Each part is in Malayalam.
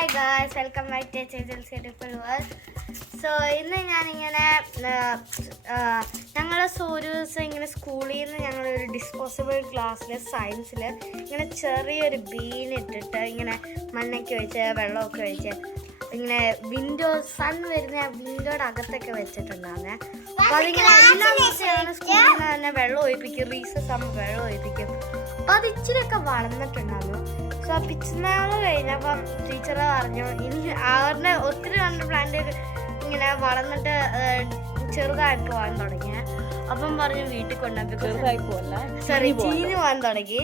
Hi guys, welcome back to Chechi world. So ഇന്ന് ഞാനിങ്ങനെ ഞങ്ങൾ ഒരു ദിവസം ഇങ്ങനെ സ്കൂളിൽ നിന്ന് ഞങ്ങളൊരു ഡിസ്പോസിബിൾ ഗ്ലാസ്സിൽ സയൻസിൽ ഇങ്ങനെ ചെറിയൊരു ബീൻ ഇട്ടിട്ട് ഇങ്ങനെ മണ്ണൊക്കെ ഒഴിച്ച് വെള്ളമൊക്കെ ഒഴിച്ച് ഇങ്ങനെ വിൻഡോ സൺ വരുന്ന വിൻഡോയുടെ അകത്തൊക്കെ വെച്ചിട്ടുണ്ടാകുന്നത്. അപ്പോൾ അതിങ്ങനെ എല്ലാ ദിവസവും സ്കൂളിൽ നിന്ന് തന്നെ വെള്ളം ഒഴിപ്പിക്കും, റീസസ് ആകുമ്പോൾ വെള്ളം ഒഴിപ്പിക്കും. അപ്പോൾ അത് ഇച്ചിരിയൊക്കെ വളർന്നിട്ടുണ്ടായിരുന്നു. സോ പിച്ചുന്നാൾ കഴിഞ്ഞപ്പം ടീച്ചർ പറഞ്ഞു ഇനി അവരുടെ ഒത്തിരി കണ്ട പ്ലാന്റ് ഇങ്ങനെ വളർന്നിട്ട് ചെറുതായിട്ട് പോകാൻ തുടങ്ങി. അപ്പം പറഞ്ഞു വീട്ടിൽ കൊണ്ടുപോകാൻ സോറി ചീഞ്ഞ് പോകാൻ തുടങ്ങി.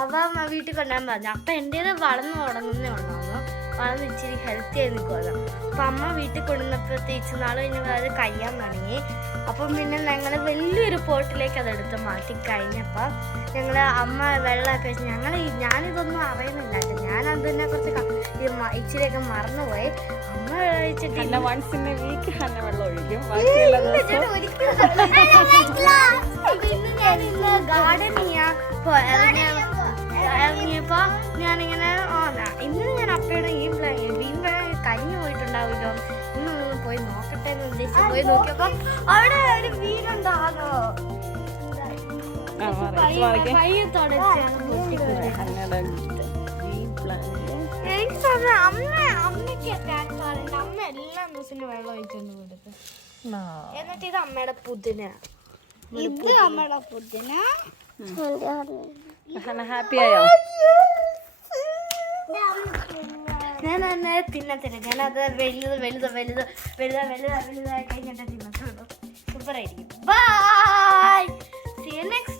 അപ്പം വീട്ടിൽ കൊണ്ടുപോകാൻ പറഞ്ഞു. അപ്പം എൻ്റേത് വളർന്നു തുടങ്ങുന്നേ ഉണ്ടായിരുന്നു, വളർന്ന് ഇച്ചിരി ഹെൽത്തി ആയി നിൽക്കുമല്ലോ. അപ്പം അമ്മ വീട്ടിൽ കൊണ്ടുവന്നപ്പോൾ തിരിച്ചുനാൾ കഴിഞ്ഞപ്പോൾ അത് കഴിയാൻ തുടങ്ങി. അപ്പം പിന്നെ ഞങ്ങൾ വലിയൊരു പോട്ടിലേക്ക് അതെടുത്ത് മാറ്റി കഴിഞ്ഞപ്പോൾ ഞങ്ങൾ അമ്മ വെള്ളമൊക്കെ വെച്ച് ഞാനിതൊന്നും അറിയുന്നില്ല. ഞാനതിനെ കുറിച്ച് ഇച്ചിരിയൊക്കെ മറന്നുപോയി. അമ്മ വെച്ചിട്ട് ഇന്ന് ഗാർഡൻ ചെയ്യാൻ ഇറങ്ങിയപ്പോ ഞാനിങ്ങനെ ഇന്ന് ഞാൻ അപ്പയുടെ ഈ ബീൻ കരിഞ്ഞു പോയിട്ടുണ്ടാവുമല്ലോ, ഇന്ന് പോയി നോക്കട്ടെ എന്ന് ഉദ്ദേശിച്ച് പോയി നോക്കിയപ്പോ അവിടെ ഒരു ബീനുണ്ടാകുന്നോ അമ്മ എല്ലാ ദിവസവും വെള്ളം ഒഴിച്ചോണ്ട് കൊടുത്ത്. എന്നിട്ട് ഇത് അമ്മയുടെ പുതിന, ഇത് അമ്മയുടെ പുതിന. ഹാപ്പിയായോ? ഞാൻ തന്നെ തിന്നത്തില്ല, ഞാനത് വലുതായി കഴിഞ്ഞിട്ട് തിന്നത്തുള്ളൂ. സൂപ്പറായിരിക്കും. Bye, see you next.